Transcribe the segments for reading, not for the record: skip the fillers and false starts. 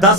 10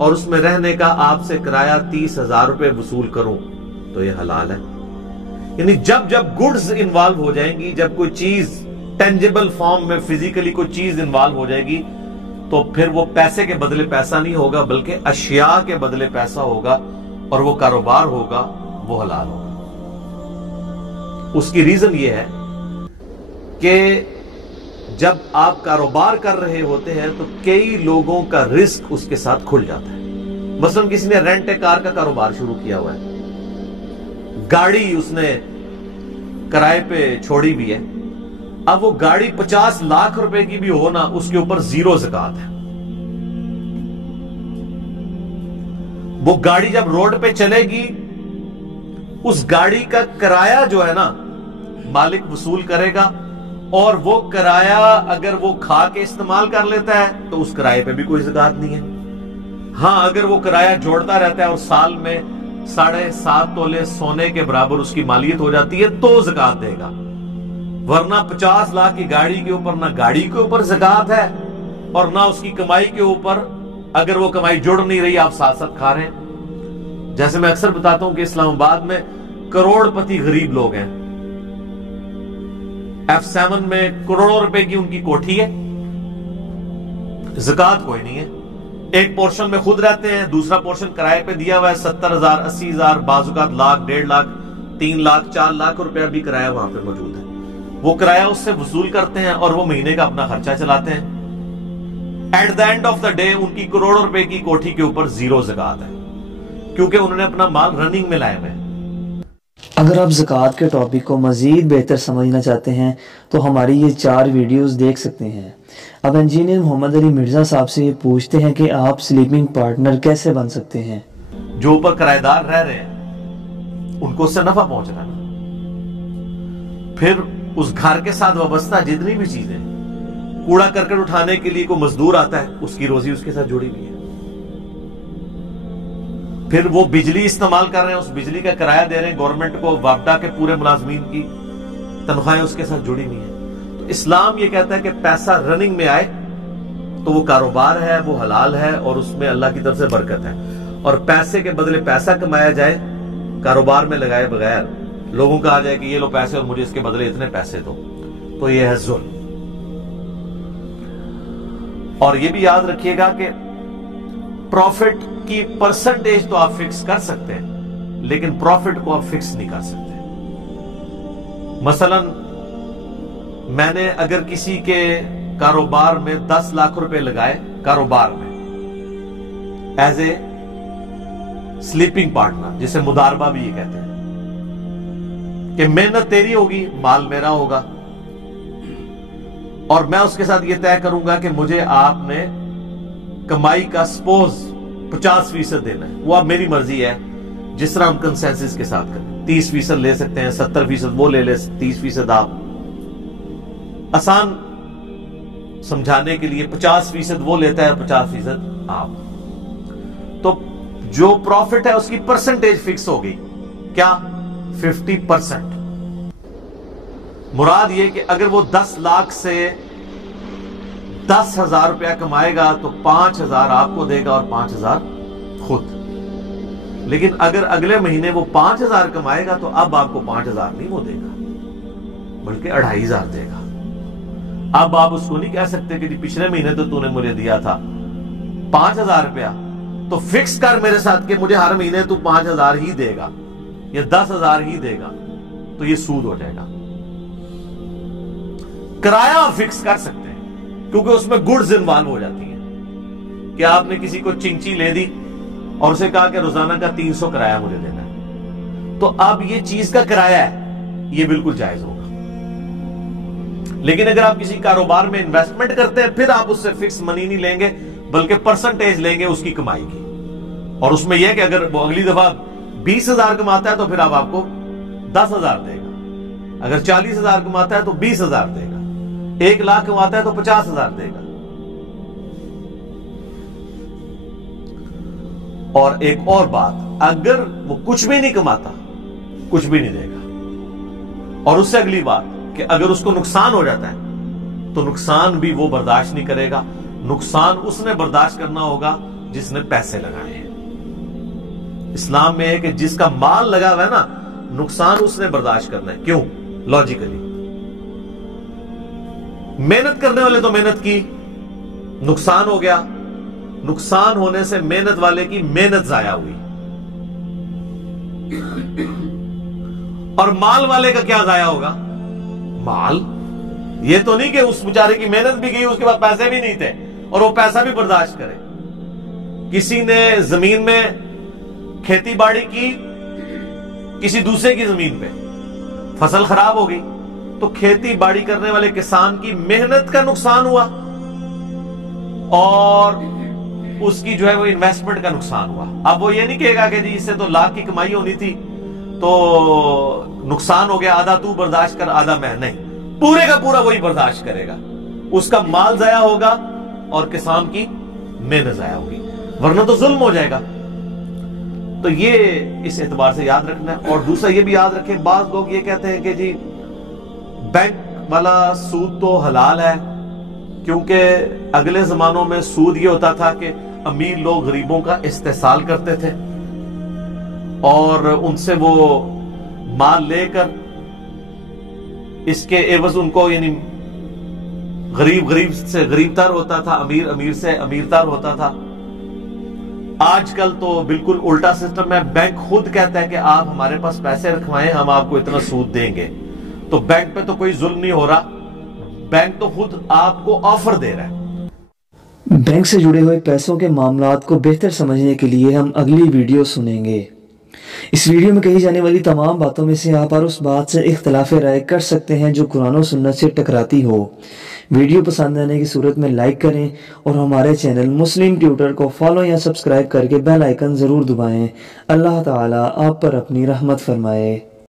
اور اس میں رہنے کا آپ سے کرایہ 30,000 روپے وصول کروں تو یہ حلال ہے. یعنی جب جب گڈز انوالو ہو جائیں گی، جب کوئی چیز ٹینجیبل فارم میں فزیکلی کوئی چیز انوالو ہو جائے گی، تو پھر وہ پیسے کے بدلے پیسہ نہیں ہوگا بلکہ اشیاء کے بدلے پیسہ ہوگا، اور وہ کاروبار ہوگا، وہ حلال ہوگا. اس کی ریزن یہ ہے کہ جب آپ کاروبار کر رہے ہوتے ہیں تو کئی لوگوں کا رزق اس کے ساتھ کھل جاتا ہے. مثلا کسی نے رینٹ اے کار کا کاروبار شروع کیا ہوا ہے، گاڑی اس نے کرائے پہ چھوڑی بھی ہے. اب وہ گاڑی 50 لاکھ روپے کی بھی ہو نا، اس کے اوپر 0 زکات ہے. وہ گاڑی جب روڈ پہ چلے گی، اس گاڑی کا کرایہ جو ہے نا مالک وصول کرے گا، اور وہ کرایہ اگر وہ کھا کے استعمال کر لیتا ہے تو اس کرایے پہ بھی کوئی زکات نہیں ہے. ہاں اگر وہ کرایہ جوڑتا رہتا ہے اور سال میں 7.5 تولے سونے کے برابر اس کی مالیت ہو جاتی ہے تو زکات دے گا. ورنہ 50 لاکھ کی گاڑی کے اوپر نہ گاڑی کے اوپر زکات ہے اور نہ اس کی کمائی کے اوپر. اگر وہ کمائی جڑ نہیں رہی، آپ ساتھ ساتھ کھا رہے ہیں. جیسے میں اکثر بتاتا ہوں کہ اسلام آباد میں کروڑ پتی غریب لوگ ہیں. F7 میں کروڑوں روپے کی ان کی کوٹھی ہے، زکات کوئی نہیں ہے. ایک پورشن میں خود رہتے ہیں، دوسرا پورشن کرائے پہ دیا ہوا ہے. 70,000 80,000 بعض اوقات لاکھ 1.5 لاکھ 3 لاکھ 4 لاکھ روپیہ بھی کرایہ وہاں پہ موجود ہے. وہ کرایہ اس سے وصول کرتے ہیں اور وہ مہینے کا اپنا خرچہ چلاتے ہیں. At the end of the day ان کی کروڑوں روپے کی کوٹھی کے اوپر 0 زکات ہے، کیونکہ انہوں نے اپنا مال رننگ میں لائے ہوئے. اگر آپ زکوٰۃ کے ٹاپک کو مزید بہتر سمجھنا چاہتے ہیں تو ہماری یہ 4 ویڈیوز دیکھ سکتے ہیں. اب انجینئر محمد علی مرزا صاحب سے یہ پوچھتے ہیں کہ آپ سلیپنگ پارٹنر کیسے بن سکتے ہیں. جو اوپر کرایہ دار رہ رہے ہیں ان کو اس سے نفع پہنچ رہا ہے. پھر اس گھر کے ساتھ وابستہ جتنی بھی چیزیں، کوڑا کرکٹ اٹھانے کے لیے کوئی مزدور آتا ہے، اس کی روزی اس کے ساتھ جڑی ہوئی ہے. پھر وہ بجلی استعمال کر رہے ہیں، اس بجلی کا کرایہ دے رہے ہیں گورنمنٹ کو، وابڈا کے پورے ملازمین کی تنخواہیں اس کے ساتھ جڑی ہوئی ہیں. تو اسلام یہ کہتا ہے کہ پیسہ رننگ میں آئے تو وہ کاروبار ہے، وہ حلال ہے اور اس میں اللہ کی طرف سے برکت ہے. اور پیسے کے بدلے پیسہ کمایا جائے کاروبار میں لگائے بغیر، لوگوں کا آ جائے کہ یہ لو پیسے اور مجھے اس کے بدلے اتنے پیسے دو، تو یہ ہے ظلم. اور یہ بھی یاد رکھیے گا کہ پروفٹ کی پرسنٹیج تو آپ فکس کر سکتے ہیں لیکن پروفٹ کو آپ فکس نہیں کر سکتے. مثلا میں نے اگر کسی کے کاروبار میں 10 لاکھ روپے لگائے کاروبار میں ایز اے سلیپنگ پارٹنر، جسے مداربہ بھی یہ کہتے ہیں کہ محنت تیری ہوگی، مال میرا ہوگا، اور میں اس کے ساتھ یہ طے کروں گا کہ مجھے آپ نے کمائی کا سپوز 50% دینا ہے. وہ اب میری مرضی ہے، جس طرح ہم کنسنسس کے ساتھ کریں. 30% لے سکتے ہیں، 70% وہ لے 30% آپ. آسان سمجھانے کے لیے 50% وہ لیتا ہے، 50% آپ. تو جو پروفٹ ہے اس کی پرسنٹیج فکس ہو گئی. کیا؟ 50%. مراد یہ کہ اگر وہ 10 لاکھ سے 10,000 روپیہ کمائے گا تو 5,000 آپ کو دے گا اور 5,000 خود. لیکن اگر اگلے مہینے وہ 5,000 کمائے گا تو اب آپ کو 5,000 نہیں وہ دے گا بلکہ 2,500 دے گا. اب آپ اس کو نہیں کہہ سکتے کہ پچھلے مہینے تو نے مجھے دیا تھا 5,000 روپیہ، تو فکس کر میرے ساتھ کہ مجھے ہر مہینے تو 5,000 ہی دے گا یا 10,000 ہی دے گا، تو یہ سود ہو جائے گا. کرایہ فکس کر سکتے ہیں کیونکہ اس میں گڈز انوالو ہو جاتی ہیں. کہ آپ نے کسی کو چنچی لے دی اور اسے کہا کہ روزانہ کا 300 کرایہ مجھے دینا ہے، تو اب یہ چیز کا کرایہ ہے، یہ بالکل جائز ہوگا. لیکن اگر آپ کسی کاروبار میں انویسٹمنٹ کرتے ہیں پھر آپ اس سے فکس منی نہیں لیں گے بلکہ پرسنٹیج لیں گے اس کی کمائی کی. اور اس میں یہ کہ اگر وہ اگلی دفعہ 20,000 کماتا ہے تو پھر آپ کو 10,000 دے گا. اگر 40,000 کماتا ہے تو 20,000 دے گا. 1 لاکھ کماتا ہے تو 50,000 دے گا. اور ایک اور بات، اگر وہ کچھ بھی نہیں کماتا کچھ بھی نہیں دے گا. اور اس سے اگلی بات کہ اگر اس کو نقصان ہو جاتا ہے تو نقصان بھی وہ برداشت نہیں کرے گا. نقصان اس نے برداشت کرنا ہوگا جس نے پیسے لگائے ہیں. اسلام میں ہے کہ جس کا مال لگا ہوا ہے نا، نقصان اس نے برداشت کرنا ہے. کیوں؟ لاجیکلی محنت کرنے والے تو محنت کی، نقصان ہو گیا، نقصان ہونے سے محنت والے کی محنت ضائع ہوئی. اور مال والے کا کیا ضائع ہوگا؟ مال. یہ تو نہیں کہ اس بیچارے کی محنت بھی گئی، اس کے بعد پیسے بھی نہیں تھے اور وہ پیسہ بھی برداشت کرے. کسی نے زمین میں کھیتی باڑی کی کسی دوسرے کی زمین پہ، فصل خراب ہو گئی تو کھیتی باڑی کرنے والے کسان کی محنت کا نقصان ہوا اور اس کی جو ہے وہ انویسٹمنٹ کا نقصان ہوا. اب وہ یہ نہیں کہے گا کہ جی اس سے تو لاکھ کی کمائی ہونی تھی تو نقصان ہو گیا، آدھا تو برداشت کر آدھا میں. نہیں، پورے کا پورا وہی برداشت کرے گا. اس کا مال ضائع ہوگا اور کسان کی محنت ضائع ہوگی، ورنہ تو ظلم ہو جائے گا. تو یہ اس اعتبار سے یاد رکھنا ہے. اور دوسرا یہ بھی یاد رکھیں، بعض لوگ یہ کہتے ہیں کہ جی بینک والا سود تو حلال ہے، کیونکہ اگلے زمانوں میں سود یہ ہوتا تھا کہ امیر لوگ غریبوں کا استحصال کرتے تھے اور ان سے وہ مال لے کر اس کے عوض ان کو، یعنی غریب سے غریب تر ہوتا تھا، امیر سے امیر تر ہوتا تھا. آج کل تو بالکل الٹا سسٹم ہے. بینک خود کہتا ہے کہ آپ ہمارے پاس پیسے رکھوائیں، ہم آپ کو اتنا سود دیں گے. تو بینک پہ تو کوئی ظلم نہیں ہو رہا، بینک تو خود آپ کو آفر دے رہا ہے. بینک سے جڑے ہوئے پیسوں کے معاملات کو بہتر سمجھنے کے لیے ہم اگلی ویڈیو سنیں گے. اس ویڈیو میں کہی جانے والی تمام باتوں میں سے آپ اور اس بات سے اختلاف رائے کر سکتے ہیں جو قرآن و سنت سے ٹکراتی ہو. ویڈیو پسند آنے کی صورت میں لائک کریں اور ہمارے چینل مسلم ٹیوٹر کو فالو یا سبسکرائب کر کے بیل آئیکن ضرور دبائیں. اللہ تعالیٰ آپ پر اپنی رحمت فرمائے.